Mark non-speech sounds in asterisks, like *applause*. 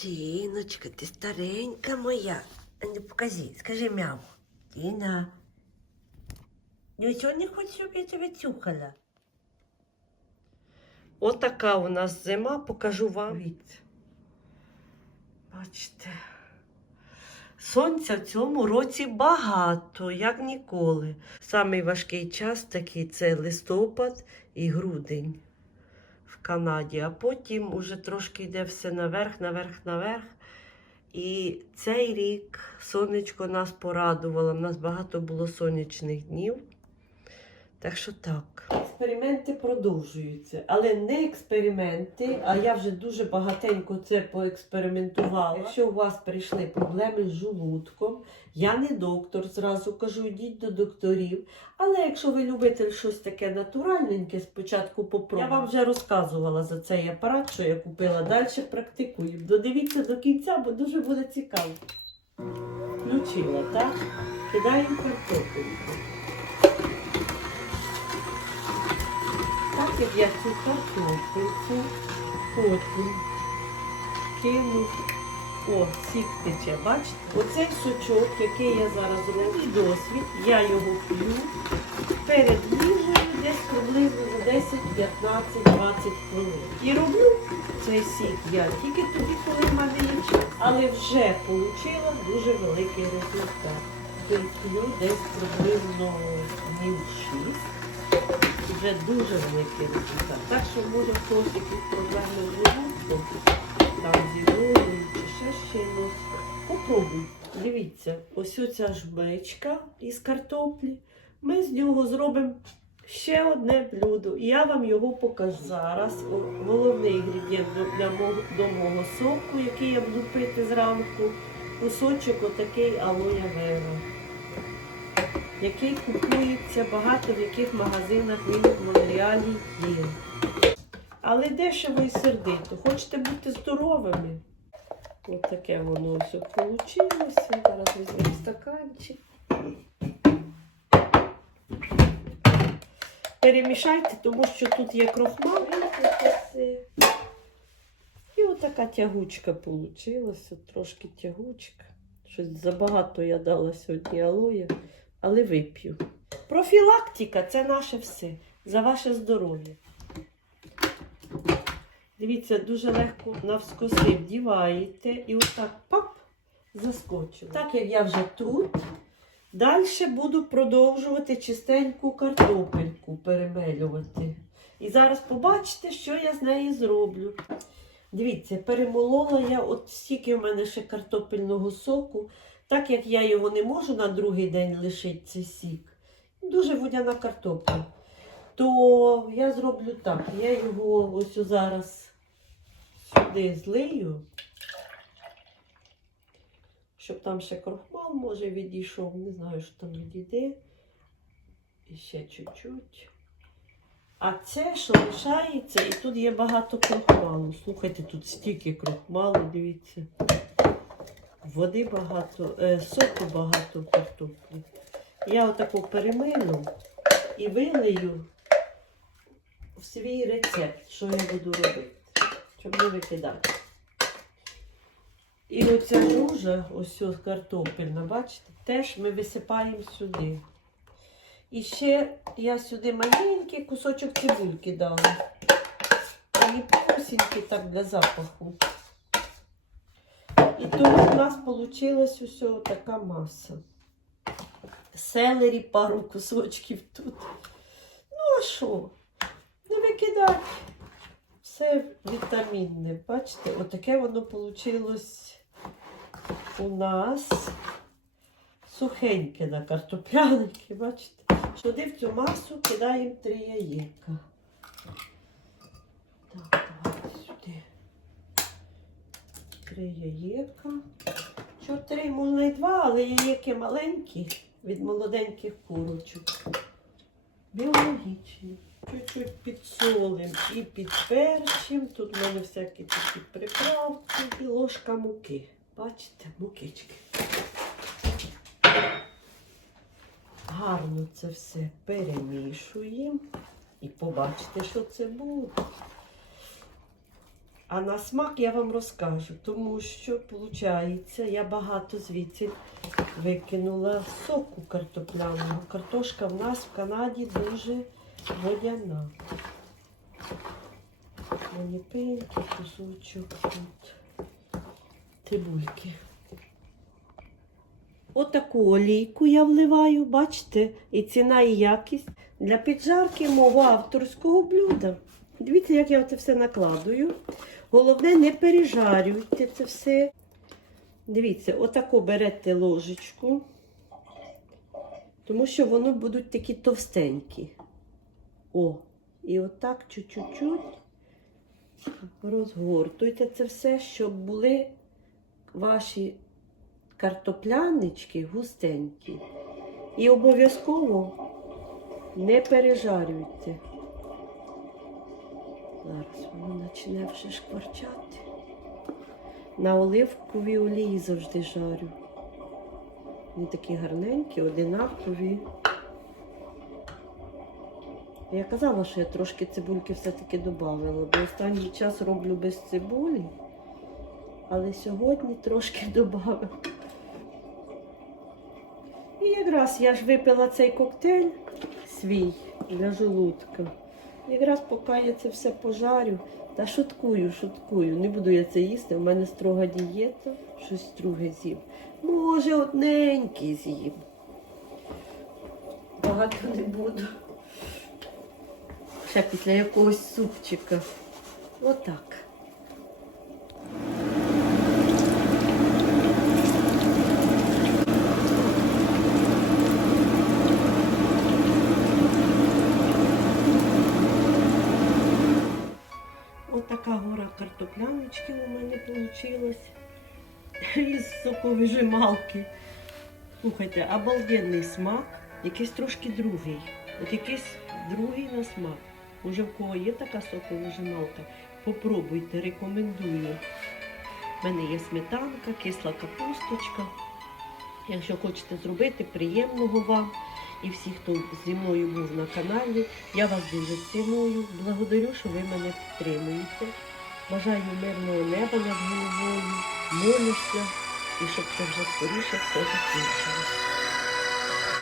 Тіночка, ти старенька моя. А не покажи, скажи мяу. Тіна. Нічого не хочеш, щоб я тебе цюкала? Отака у нас зима, покажу вам. Дивіться. Бачите. Сонця в цьому році багато, як ніколи. Самий важкий час такий це листопад і грудень Канаді, а потім уже трошки йде все наверх, наверх, наверх. І цей рік сонечко нас порадувало. У нас багато було сонячних днів. Так що так. Експерименти продовжуються, але не експерименти, а я вже дуже багатенько це поекспериментувала. Якщо у вас прийшли проблеми з желудком, я не доктор, зразу кажу, йдіть до докторів. Але якщо ви любите щось таке натуральненьке, спочатку попробуйте. Я вам вже розказувала за цей апарат, що я купила. Далі практикую. Додивіться до кінця, бо дуже буде цікаво. Включила, так? Кидаємо картопельку. Як я цю картопельку потім кину. О, сік тече, бачите? Оцей сучок, який я зараз роблю, досвід, я його п'ю перед їжею десь приблизно за 10, 15, 20 хвилин. І роблю цей сік я тільки тоді, коли в мене є час. Але вже отримала дуже великий результат. П'ю десь приблизно днів 6 вже дуже великий результат. Так що може в когось якісь проблеми з там зі чи ще чимось. Попробуй. Дивіться, ось оця жбечка із картоплі. Ми з нього зробимо ще одне блюдо. І я вам його покажу. Зараз головний інгредієнт для мого, до мого соку, який я буду пити зранку. Кусочок отакий алоя вера який купується багато в яких магазинах він в Монреалі є. Але дешево і сердито. Хочете бути здоровими? Ось таке воно все вийшло. Зараз візьмемо стаканчик. Перемішайте, тому що тут є крохмал. І отака тягучка вийшла, трошки тягучка. Щось забагато я дала сьогодні алоя але вип'ю. Профілактика це наше все. За ваше здоров'я. Дивіться, дуже легко навскоси вдіваєте і отак пап, заскочили. Так як я вже тут, далі буду продовжувати чистеньку картопельку перемелювати. І зараз побачите, що я з нею зроблю. Дивіться, перемолола я от стільки в мене ще картопельного соку. Так як я його не можу на другий день лишити цей сік, дуже водяна картопля, то я зроблю так. Я його ось зараз сюди злию, щоб там ще крохмал, може, відійшов. Не знаю, що там відійде. І ще чуть-чуть. А це, що лишається, і тут є багато крохмалу. Слухайте, тут стільки крохмалу, дивіться. Води багато, е, соку багато в картоплі. Я отаку перемилю і вилию в свій рецепт, що я буду робити, щоб не викидати. І оця жужа, ось картопельна, бачите, теж ми висипаємо сюди. І ще я сюди маленький кусочок цибульки дала. Вони просінькі так для запаху. Тому в нас вийшла ось така маса. Селері пару кусочків тут. Ну, а що? Не викидати. Все вітамінне. Бачите, отаке воно вийшло у нас сухеньке на картопляники, бачите? Сюди в цю масу кидаємо три яєчка. Так, давайте сюди три яєка. Чотири, можна і два, але яєки маленькі від молоденьких курочок. Біологічні. Чуть-чуть підсолим і підперчим. Тут в мене всякі такі приправки і ложка муки. Бачите, мукички. Гарно це все перемішуємо. І побачите, що це буде. А на смак я вам розкажу, тому що, виходить, я багато звідси викинула соку картопляного. Картошка в нас в Канаді дуже водяна. Маніпенький кусочок тут цибульки. Отаку олійку я вливаю, бачите, і ціна, і якість для піджарки мого авторського блюда. Дивіться, як я це все накладую. Головне, не пережарюйте це все. Дивіться, отаку берете ложечку, тому що воно будуть такі товстенькі. О, і отак чуть-чуть розгортуйте це все, щоб були ваші картоплянички густенькі. І обов'язково не пережарюйте. Зараз воно почне вже шкварчати. На оливковій олії завжди жарю. Вони такі гарненькі, одинакові. Я казала, що я трошки цибульки все-таки додавала, бо останній час роблю без цибулі, але сьогодні трошки *laughs* додала. І якраз я ж випила цей коктейль свій для желудка. Якраз поки я це все пожарю, та шуткую, шуткую. Не буду я це їсти, у мене строга дієта, щось друге з'їм. Може, одненький з'їм. Багато не буду. Ще після якогось супчика. Отак. Ось така гора картопляночки у мене вийшла. *laughs* Із соковижималки. Слухайте, обалденний смак, якийсь трошки другий. От якийсь другий на смак. Може, в кого є така соковижималка, попробуйте, рекомендую. У мене є сметанка, кисла капусточка. Якщо хочете зробити, приємного вам. І всі, хто зі мною був на каналі, я вас дуже ціную. Благодарю, що ви мене підтримуєте. Бажаю мирного неба над головою, молюся і щоб це вже скоріше все закінчилось.